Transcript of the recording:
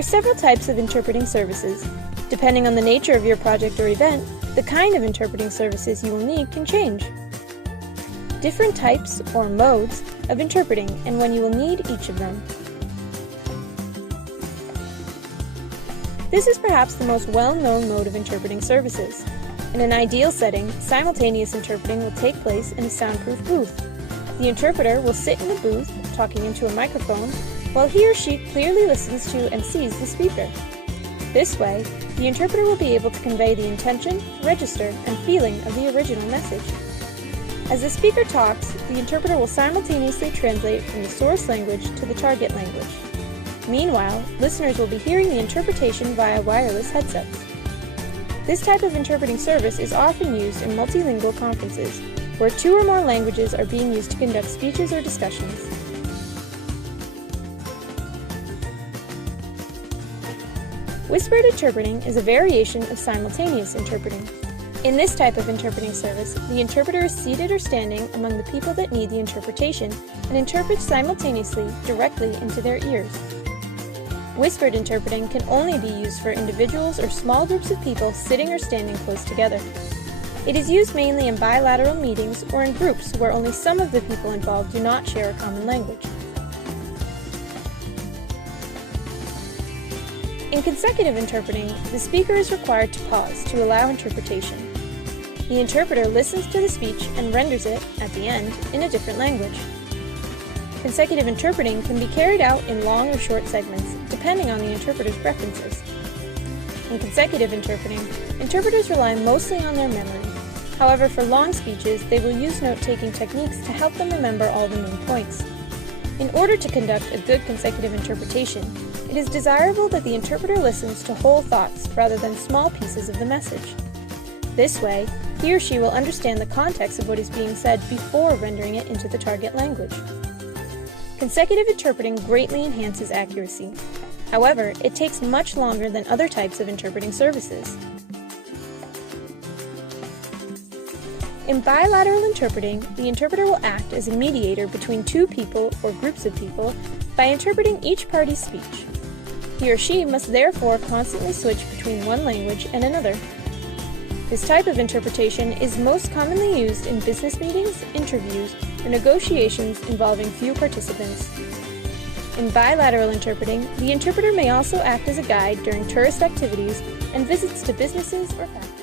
are several types of interpreting services. Depending on the nature of your project or event, the kind of interpreting services you will need can change. Different types, or modes, of interpreting and when you will need each of them. This is perhaps the most well-known mode of interpreting services. In an ideal setting, simultaneous interpreting will take place in a soundproof booth. The interpreter will sit in the booth, talking into a microphone, while he or she clearly listens to and sees the speaker. This way, the interpreter will be able to convey the intention, register, and feeling of the original message. As the speaker talks, the interpreter will simultaneously translate from the source language to the target language. Meanwhile, listeners will be hearing the interpretation via wireless headsets. This type of interpreting service is often used in multilingual conferences, where 2 or more languages are being used to conduct speeches or discussions. Whispered interpreting is a variation of simultaneous interpreting. In this type of interpreting service, the interpreter is seated or standing among the people that need the interpretation and interprets simultaneously directly into their ears. Whispered interpreting can only be used for individuals or small groups of people sitting or standing close together. It is used mainly in bilateral meetings or in groups where only some of the people involved do not share a common language. In consecutive interpreting, the speaker is required to pause to allow interpretation. The interpreter listens to the speech and renders it, at the end, in a different language. Consecutive interpreting can be carried out in long or short segments, depending on the interpreter's preferences. In consecutive interpreting, interpreters rely mostly on their memory. However, for long speeches, they will use note-taking techniques to help them remember all the main points. In order to conduct a good consecutive interpretation, it is desirable that the interpreter listens to whole thoughts rather than small pieces of the message. This way, he or she will understand the context of what is being said before rendering it into the target language. Consecutive interpreting greatly enhances accuracy. However, it takes much longer than other types of interpreting services. In bilateral interpreting, the interpreter will act as a mediator between 2 people or groups of people by interpreting each party's speech. He or she must therefore constantly switch between one language and another. This type of interpretation is most commonly used in business meetings, interviews, or negotiations involving few participants. In bilateral interpreting, the interpreter may also act as a guide during tourist activities and visits to businesses or factories.